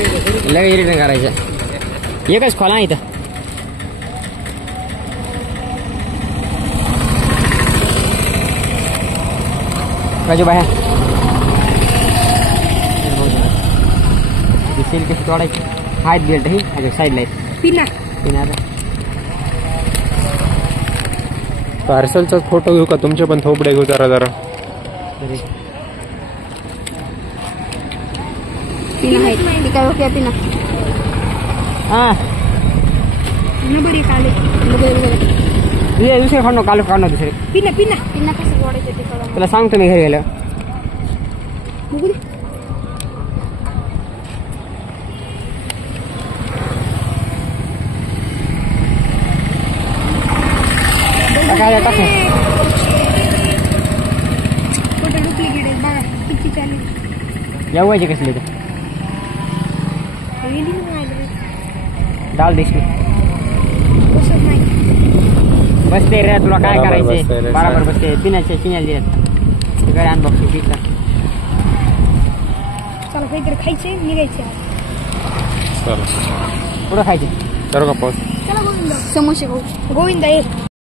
लगेच रिटर्न करायचं. एकच खोला इथं. राजू बाहेर दिसेल कशी तोडायची. हात बेल्ट ही साईडला पिना पिना. पार्सलचा फोटो घेऊ का तुमचे पण थोपडे घेऊ जरा जरा. पिना आहे काय ओके पिना. हां नंबरी काले ये दुसरे खाणं काल खाणं दुसरे पिना पिना पिना कसं जोडायचं ते कळलं. तुला सांगतो मी घरी गेलं. काय टाकू फोटो डुप्लिकेट आहे बघा किती चालेल. जेवायचे कसले ते डाल दिसली बसते रे. तुला काय करायचे बरोबर बसते. पिण्याचे पिण्याला दिल्यात तिकडे अनबॉक्सिंग ठीक आहे. चला काहीतरी खायचे निघायचे. चला कुठं खायचे करू का पाऊस. चला गोविंदा समोसे खाऊ. गोविंदा ये.